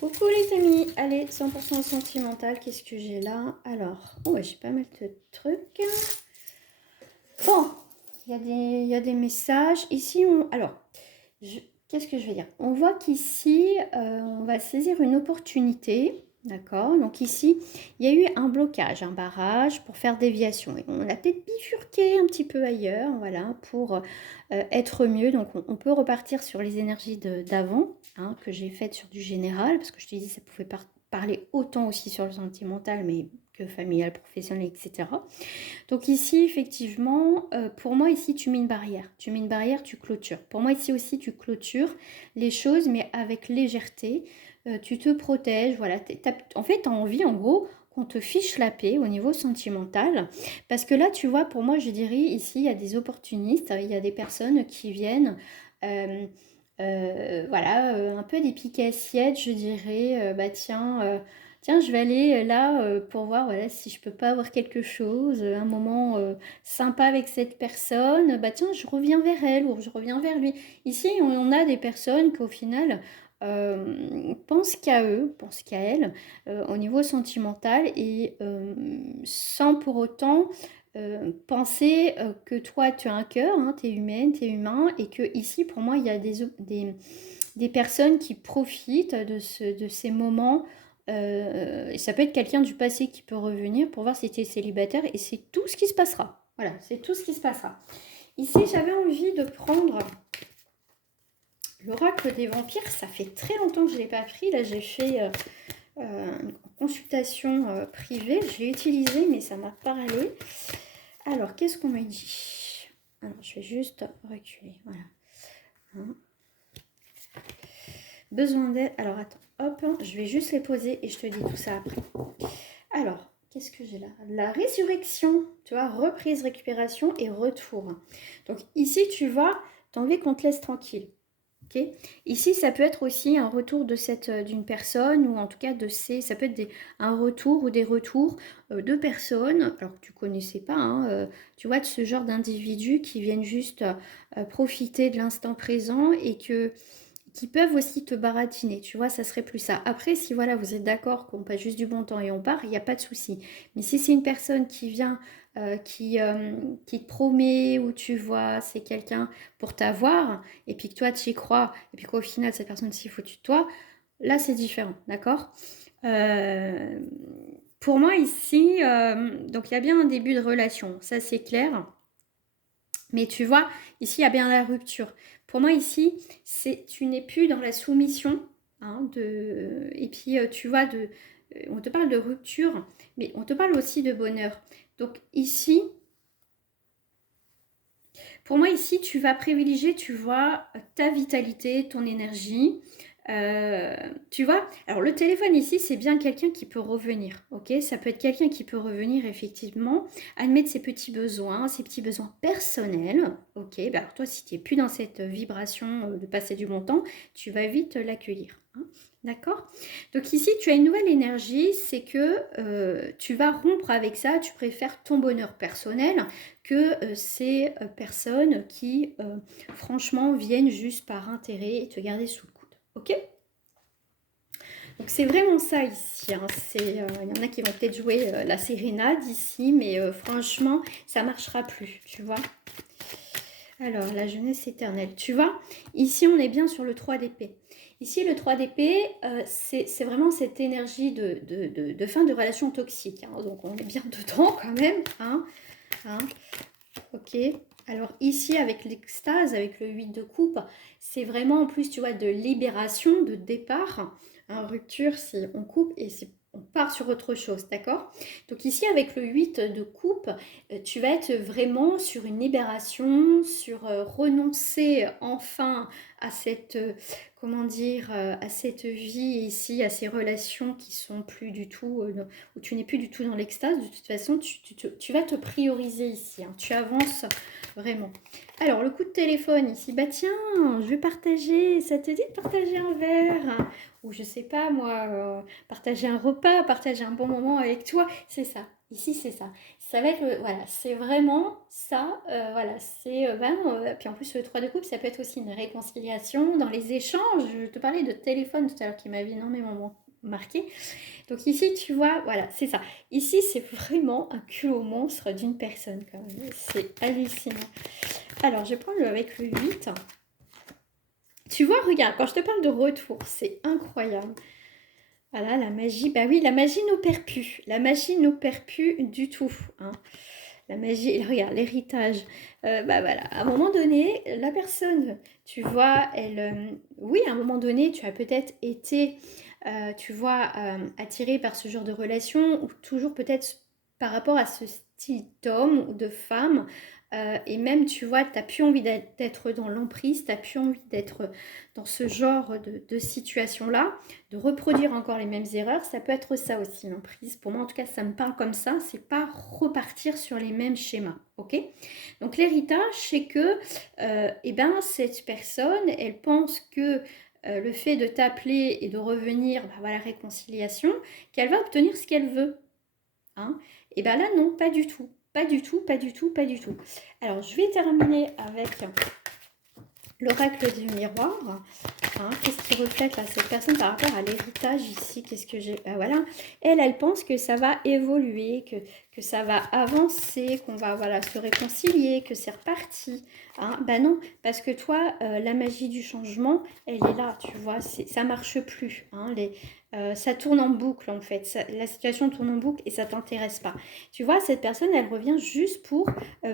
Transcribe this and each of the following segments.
Coucou les amis, allez, 100% sentimental, qu'est-ce que j'ai là? Alors, oh ouais, j'ai pas mal de trucs. Bon, il y a des messages. Ici, qu'est-ce que je vais dire? On voit qu'ici, on va saisir une opportunité, d'accord? Donc ici, il y a eu un blocage, un barrage pour faire déviation. Et on a peut-être bifurqué un petit peu ailleurs, voilà, pour être mieux. Donc on peut repartir sur les énergies d'avant, hein, que j'ai faites sur du général, parce que je te dis, ça pouvait parler autant aussi sur le sentimental, mais que familial, professionnel, etc. Donc ici, effectivement, pour moi, ici, tu mets une barrière. Tu mets une barrière, tu clôtures. Pour moi, ici aussi, tu clôtures les choses, mais avec légèreté. Tu te protèges, voilà. En fait, tu as envie, en gros, qu'on te fiche la paix au niveau sentimental. Parce que là, tu vois, pour moi, je dirais, ici, il y a des opportunistes, il y a des personnes qui viennent... voilà, un peu des piques assiettes, je dirais, bah tiens, tiens, je vais aller là pour voir voilà, si je peux pas avoir quelque chose, un moment sympa avec cette personne. Bah tiens, je reviens vers elle ou je reviens vers lui. Ici, on a des personnes qui au final pensent qu'à eux, pensent qu'à elles au niveau sentimental et sans pour autant penser que toi tu as un cœur, hein, tu es humaine, tu es humain et que ici pour moi il y a des personnes qui profitent de ces moments. Et ça peut être quelqu'un du passé qui peut revenir pour voir si tu es célibataire et c'est tout ce qui se passera. Voilà, c'est tout ce qui se passera. Ici, j'avais envie de prendre l'oracle des vampires. Ça fait très longtemps que je ne l'ai pas pris. Là, j'ai fait une consultation privée. Je l'ai utilisé, mais ça m'a pas allé. Alors, qu'est-ce qu'on me dit? Alors, je vais juste reculer. Voilà. Hein. Besoin d'aide. Alors, attends. Hop, je vais juste les poser et je te dis tout ça après. Alors, qu'est-ce que j'ai là? La résurrection, tu vois, reprise, récupération et retour. Donc ici, tu vois, tu as envie qu'on te laisse tranquille. Okay. Ici, ça peut être aussi un retour d'une personne ou en tout cas ça peut être un retour ou des retours de personnes, alors que tu connaissais pas, hein, tu vois, de ce genre d'individus qui viennent juste profiter de l'instant présent et qui peuvent aussi te baratiner, tu vois, ça serait plus ça. Après, si voilà, vous êtes d'accord qu'on passe juste du bon temps et on part, il n'y a pas de souci. Mais si c'est une personne qui vient, qui te promet, ou tu vois, c'est quelqu'un pour t'avoir, et puis que toi, tu y crois, et puis qu'au final, cette personne s'y fout de toi, là, c'est différent, d'accord. Euh, pour moi, ici, donc il y a bien un début de relation, ça c'est clair. Mais tu vois, ici, il y a bien la rupture. Pour moi, ici, tu n'es plus dans la soumission. Hein, et puis, tu vois, on te parle de rupture, mais on te parle aussi de bonheur. Donc ici, pour moi, ici, tu vas privilégier, tu vois, ta vitalité, ton énergie. Tu vois, alors le téléphone ici, c'est bien quelqu'un qui peut revenir, ok? Ça peut être quelqu'un qui peut revenir effectivement, admettre ses petits besoins personnels, ok? Ben alors toi, si tu n'es plus dans cette vibration de passer du bon temps, tu vas vite l'accueillir, hein. D'accord? Donc ici, tu as une nouvelle énergie, c'est que tu vas rompre avec ça, tu préfères ton bonheur personnel que ces personnes qui, franchement, viennent juste par intérêt et te garder sous le coude. Ok? Donc c'est vraiment ça ici. Hein. Il y en a qui vont peut-être jouer la sérénade ici, mais franchement, ça marchera plus, tu vois. Alors, la jeunesse éternelle. Tu vois, ici, on est bien sur le 3 d'épée. Ici, le 3 d'épée, c'est vraiment cette énergie de fin de relation toxique. Hein. Donc, on est bien dedans quand même. Hein. Ok. Alors ici, avec l'extase, avec le 8 de coupe, c'est vraiment en plus, tu vois, de libération, de départ. En rupture, c'est on coupe et on part sur autre chose, d'accord? Donc ici, avec le 8 de coupe, tu vas être vraiment sur une libération, sur renoncer enfin à cette, comment dire, à cette vie ici, à ces relations qui sont plus du tout, où tu n'es plus du tout dans l'extase. De toute façon, tu vas te prioriser ici, hein. Tu avances vraiment. Alors, le coup de téléphone ici, bah tiens, je vais partager, ça te dit de partager un verre, ou je sais pas moi, partager un repas, partager un bon moment avec toi, c'est ça. Ici, c'est ça. Ça va être, voilà, c'est vraiment ça. Voilà, c'est, puis en plus, le 3 de coupe, ça peut être aussi une réconciliation dans les échanges. Je te parlais de téléphone tout à l'heure qui m'avait énormément marqué. Donc ici, tu vois, voilà, c'est ça. Ici, c'est vraiment un culot monstre d'une personne quand même. C'est hallucinant. Alors, je vais prendre avec le 8. Tu vois, regarde, quand je te parle de retour, c'est incroyable. Voilà, la magie, bah oui, la magie n'opère plus. La magie n'opère plus du tout, hein. La magie, regarde, l'héritage. Bah voilà, à un moment donné, la personne, tu vois, elle, oui, à un moment donné, tu as peut-être été, tu vois, attiré par ce genre de relation, ou toujours peut-être par rapport à ce style d'homme ou de femme, et même, tu vois, tu n'as plus envie d'être dans l'emprise, tu n'as plus envie d'être dans ce genre de situation-là, de reproduire encore les mêmes erreurs. Ça peut être ça aussi, l'emprise. Pour moi, en tout cas, ça me parle comme ça. C'est pas repartir sur les mêmes schémas, ok? Donc l'héritage, c'est que, eh ben, cette personne, elle pense que le fait de t'appeler et de revenir, bah, voilà, réconciliation, qu'elle va obtenir ce qu'elle veut, hein? Et bien là, non, pas du tout. Pas du tout, pas du tout, pas du tout. Alors, je vais terminer avec l'oracle du miroir. Hein, qu'est-ce qui reflète là cette personne par rapport à l'héritage ici? Qu'est-ce que j'ai? Ben voilà. Elle pense que ça va évoluer, que ça va avancer, qu'on va voilà, se réconcilier, que c'est reparti. Hein? Ben non, parce que toi, la magie du changement, elle est là, tu vois, ça marche plus. Hein? Ça tourne en boucle en fait. La situation tourne en boucle et ça t'intéresse pas. Tu vois, cette personne, elle revient juste pour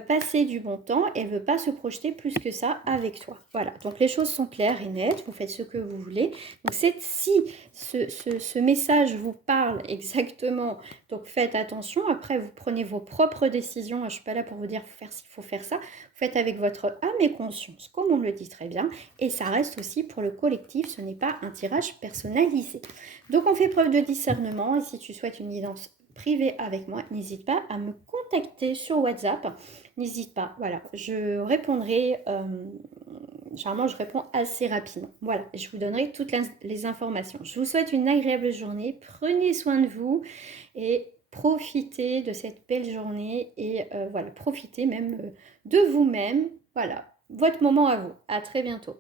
passer du bon temps. Elle veut pas se projeter plus que ça avec toi. Voilà. Donc les choses sont claires et nettes. Vous faites ce que vous voulez. Donc si ce message vous parle exactement, donc faites attention. Après, vous prenez vos propres décisions. Je ne suis pas là pour vous dire il faut faire ça. Vous faites avec votre âme et conscience, comme on le dit très bien. Et ça reste aussi pour le collectif. Ce n'est pas un tirage personnalisé. Donc on fait preuve de discernement. Et si tu souhaites une guidance privée avec moi, n'hésite pas à me contacter sur WhatsApp. N'hésite pas, voilà, je répondrai. Généralement, je réponds assez rapidement. Voilà, je vous donnerai toutes les informations. Je vous souhaite une agréable journée. Prenez soin de vous et profitez de cette belle journée. Et voilà, profitez même de vous-même. Voilà, votre moment à vous. À très bientôt.